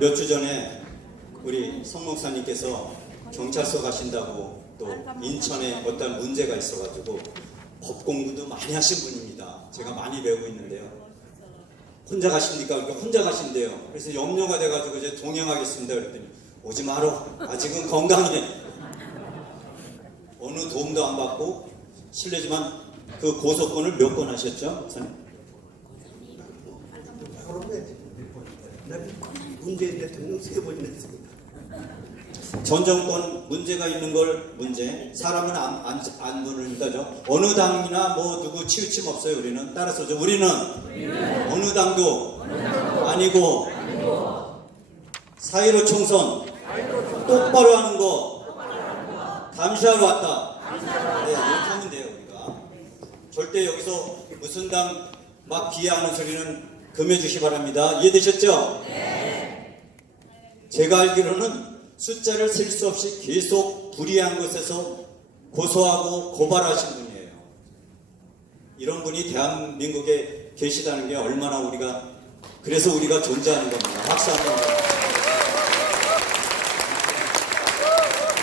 몇 주 전에 우리 성 목사님께서 경찰서 가신다고 또 인천에 어떤 문제가 있어가지고 법 공부도 많이 하신 분입니다. 제가 많이 배우고 있는데요. 혼자 가십니까? 그러니까 혼자 가신대요. 그래서 염려가 돼가지고 이제 동행하겠습니다. 그랬더니 오지 마라. 아직은 건강해. 어느 도움도 안 받고 실례지만 그 고소권을 몇 건 하셨죠? 목사님? 문재인 대통령 세 번이나 했습니다. 전 정권 문제가 있는 걸 문제, 사람은 안, 안, 안 부르니까죠. 어느 당이나 뭐 누구 치우침 없어요, 우리는. 따라서 저 우리는, 어느 당도, 아니고, 사이로 총선, 똑바로 하는 거, 감시하러 왔다. 네, 이렇게 하면 돼요, 우리가. 절대 여기서 무슨 당 막 비하하는 소리는 금해주시 바랍니다. 이해되셨죠? 제가 알기로는 숫자를 셀 수 없이 계속 불이한 곳에서 고소하고 고발하신 분이에요. 이런 분이 대한민국에 계시다는 게 얼마나 우리가 그래서 우리가 존재하는 겁니다. 박수 한번.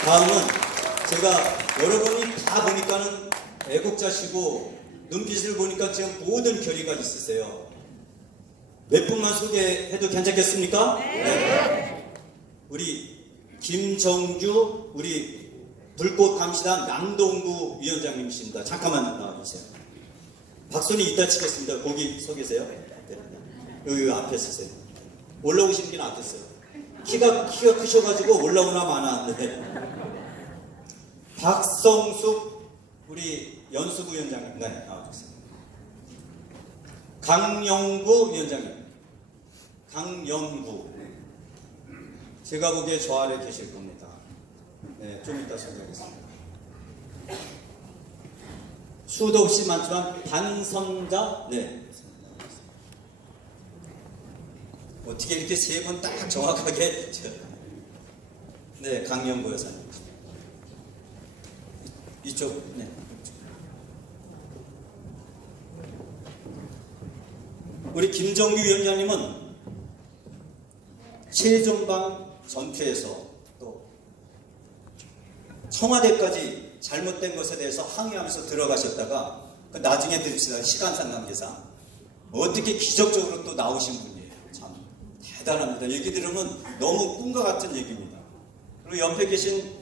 다음은 제가 여러분이 다 보니까는 애국자시고 눈빛을 보니까 지금 모든 결의가 있으세요. 몇 분만 소개해도 괜찮겠습니까? 네. 우리 김정주 우리 불꽃 감시단 남동구 위원장님이십니다. 잠깐만 나와주세요. 박순이 이따 치겠습니다. 거기 서 계세요. 네. 여기 앞에 서세요. 올라오시는 게 낫겠어요. 키가 키가 크셔가지고 올라오나 마나. 네. 박성숙 우리 연수구 위원장님 네 나와주세요. 강영구 위원장님 강영구 제가 보기에 저 아래 계실 겁니다. 네, 좀 이따 소개하겠습니다. 수도 없이 많지만 반선자, 네. 어떻게 이렇게 세분딱 정확하게, 저- 네, 강영구 여사님. 이쪽, 네. 우리 김정규 위원장님은 최전방 전투에서 또 청와대까지 잘못된 것에 대해서 항의하면서 들어가셨다가 그 나중에 들읍시다. 시간상 관계상 어떻게 기적적으로 또 나오신 분이에요. 참 대단합니다. 얘기 들으면 너무 꿈과 같은 얘기입니다. 그리고 옆에 계신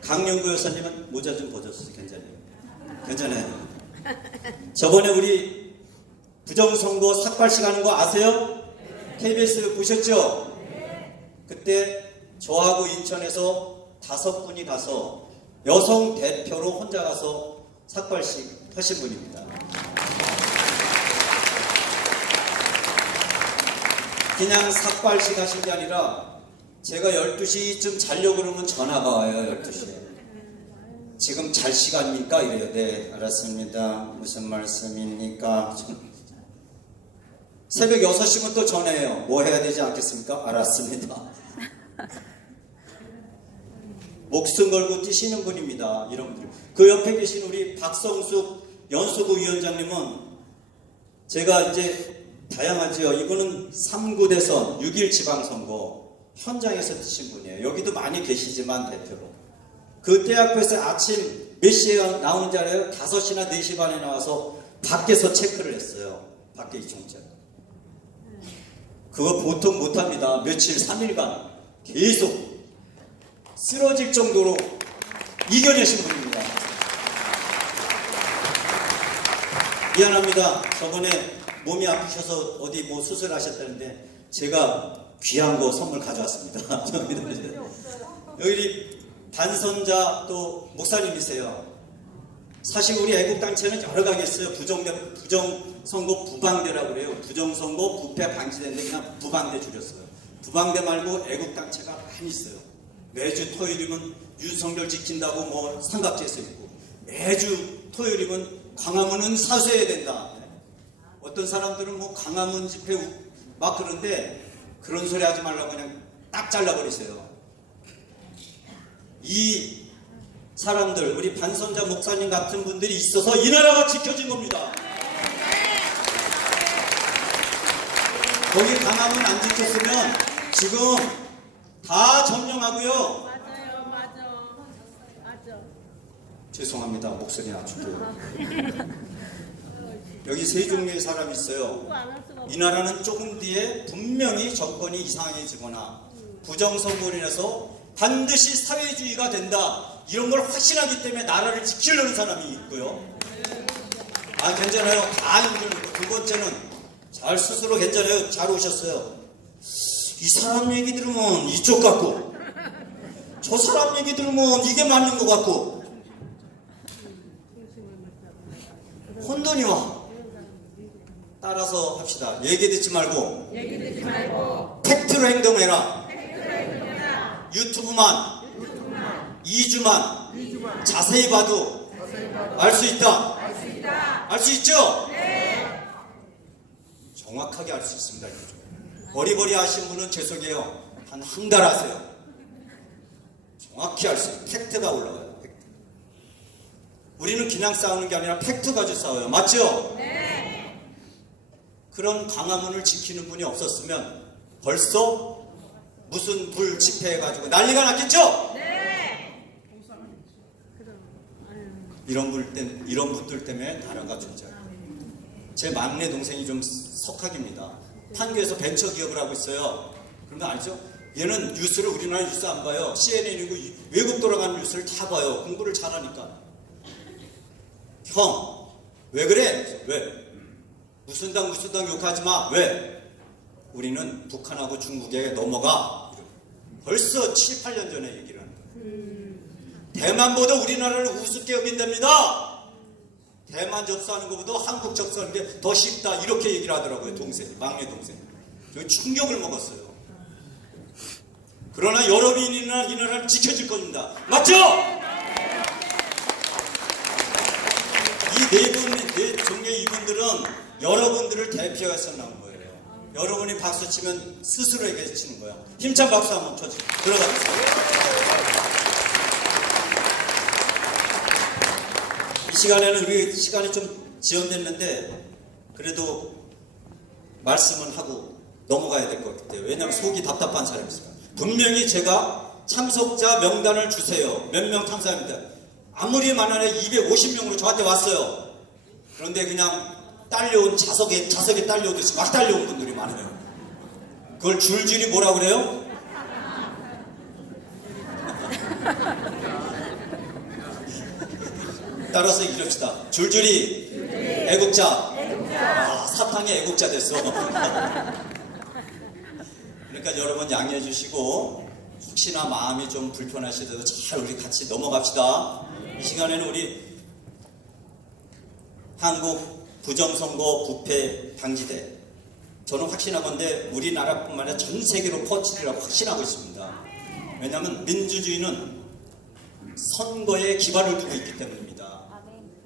강영구 여사님은 모자 좀 벗었어요. 괜찮아요. 괜찮아요. 저번에 우리 부정선거 삭발식 하는 거 아세요? KBS 보셨죠? 그때 저하고 인천에서 다섯 분이 가서 여성 대표로 혼자 가서 삭발식 하신 분입니다. 그냥 삭발식 하신 게 아니라 제가 12시쯤 자려고 그러면 전화가 와요, 12시에. 지금 잘 시간입니까? 이래요. 네, 알았습니다. 무슨 말씀입니까? 새벽 6시면 또 전화해요. 뭐 해야 되지 않겠습니까? 알았습니다. 목숨 걸고 뛰시는 분입니다. 이런 분들. 그 옆에 계신 우리 박성숙 연수구 위원장님은 제가 이제 다양하죠. 이분은 3구 대선 6일 지방선거 현장에서 뛰신 분이에요. 여기도 많이 계시지만 대표로. 그때 앞에서 아침 몇 시에 나오는지 알아요? 5시나 4시 반에 나와서 밖에서 체크를 했어요. 밖에 이총장. 그거 보통 못합니다. 며칠, 3일간 계속 쓰러질 정도로 이겨내신 분입니다. 미안합니다. 저번에 몸이 아프셔서 어디 뭐 수술하셨다는데 제가 귀한 거 선물 가져왔습니다. 여기 단선자 또 목사님이세요. 사실 우리 애국단체는 여러 가지 있어요. 부정대, 부정선거 부방대라고 그래요. 부정선거 부패 방지대인데 그냥 부방대 줄였어요. 부방대 말고 애국 단체가 많이 있어요. 매주 토요일이면 윤석열 지킨다고 뭐 삼각지에서 있고 매주 토요일이면 광화문은 사수해야 된다. 어떤 사람들은 뭐 광화문 집회 우- 막 그런데 그런 소리 하지 말라고 그냥 딱 잘라버리세요. 이 사람들, 우리 반선자 목사님 같은 분들이 있어서 이 나라가 지켜진 겁니다. 거기 강함은 안 지켰으면 지금 다 점령하고요. 맞아요, 맞아. 맞아. 죄송합니다. 목소리 낮추고요. 여기 세 종류의 사람이 있어요. 공부 안할 수가 없어. 이 나라는 조금 뒤에 분명히 정권이 이상해지거나 부정선거로 인해서 반드시 사회주의가 된다. 이런 걸 확신하기 때문에 나라를 지키려는 사람이 있고요. 아, 괜찮아요. 다 힘들고. 두 번째는 잘 스스로 괜찮아요. 잘 오셨어요. 이 사람 얘기 들으면 이쪽 같고, 저 사람 얘기 들으면 이게 맞는 것 같고, 혼돈이와. 따라서 합시다. 얘기 듣지 말고, 얘기 듣지 말고. 팩트로 행동해라. 유튜브만, 2주만, 자세히 봐도 알수 있다. 알수 있죠? 정확하게 알 수 있습니다. 버리버리 하신 분은 죄송해요. 한 한 달 하세요. 정확히 알 수 있어요. 팩트가 올라와요. 팩트. 우리는 그냥 싸우는 게 아니라 팩트 가지고 싸워요. 맞죠? 그런 광화문을 지키는 분이 없었으면 벌써 무슨 불 집회해가지고 난리가 났겠죠? 이런 분 때, 이런 분들 때문에 나라가 존재해요. 제 막내 동생이 좀 석학입니다. 판교에서 벤처 기업을 하고 있어요. 그런 거 아니죠? 얘는 뉴스를 우리나라 뉴스 안 봐요. CNN이고 외국 돌아가는 뉴스를 다 봐요. 공부를 잘하니까. 형, 왜 그래? 왜? 무슨 당 무슨 당 욕하지 마. 왜? 우리는 북한하고 중국에 넘어가. 벌써 7, 8년 전에 얘기를 하는 거예요. 대만보다 우리나라를 우습게 여긴답니다. 대만 접수하는 것보다 한국 접수하는 게 더 쉽다. 이렇게 얘기를 하더라고요. 동생이, 막내 동생. 저 충격을 먹었어요. 그러나 여러분이나 이 나라를 지켜줄 겁니다. 맞죠? 이네 분, 네 종류의 이분들은 여러분들을 대표해서 나온 거예요. 여러분이 박수 치면 스스로에게 치는 거예요. 힘찬 박수 한번 쳐주세요. 들어가주세요. 시간에는 우리 시간이 좀 지연됐는데 그래도 말씀은 하고 넘어가야 될 것 같아요. 왜냐하면 속이 답답한 사람이 있어요. 분명히 제가 참석자 명단을 주세요. 몇 명 참석합니다. 아무리 많아야 250명으로 저한테 왔어요. 그런데 그냥 딸려온 자석에 자석에 딸려오듯이 막 딸려온 분들이 많아요. 그걸 줄줄이 뭐라 그래요? 따라서 이럽시다. 줄줄이 애국자. 아, 사탕의 애국자 됐어. 그러니까 여러분 양해해 주시고 혹시나 마음이 좀 불편하시더라도 잘 우리 같이 넘어갑시다. 이 시간에는 우리 한국 부정선거 부패 방지대 저는 확신하건데 우리나라뿐만 아니라 전 세계로 퍼지리라고 확신하고 있습니다. 왜냐하면 민주주의는 선거에 기반을 두고 있기 때문입니다.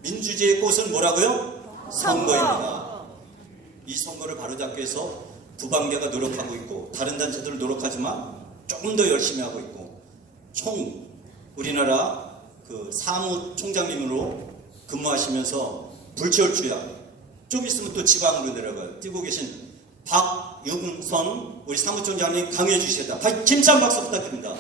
민주주의의 꽃은 뭐라고요? 선거입니다. 이 선거를 바로잡기 위해서 부방계가 노력하고 있고 다른 단체들 노력하지만 조금 더 열심히 하고 있고 총 우리나라 그 사무총장님으로 근무하시면서 불철주야 좀 있으면 또 지방으로 내려가요. 뛰고 계신 박윤선 우리 사무총장님 강의해 주시겠다. 김찬 박수 부탁드립니다.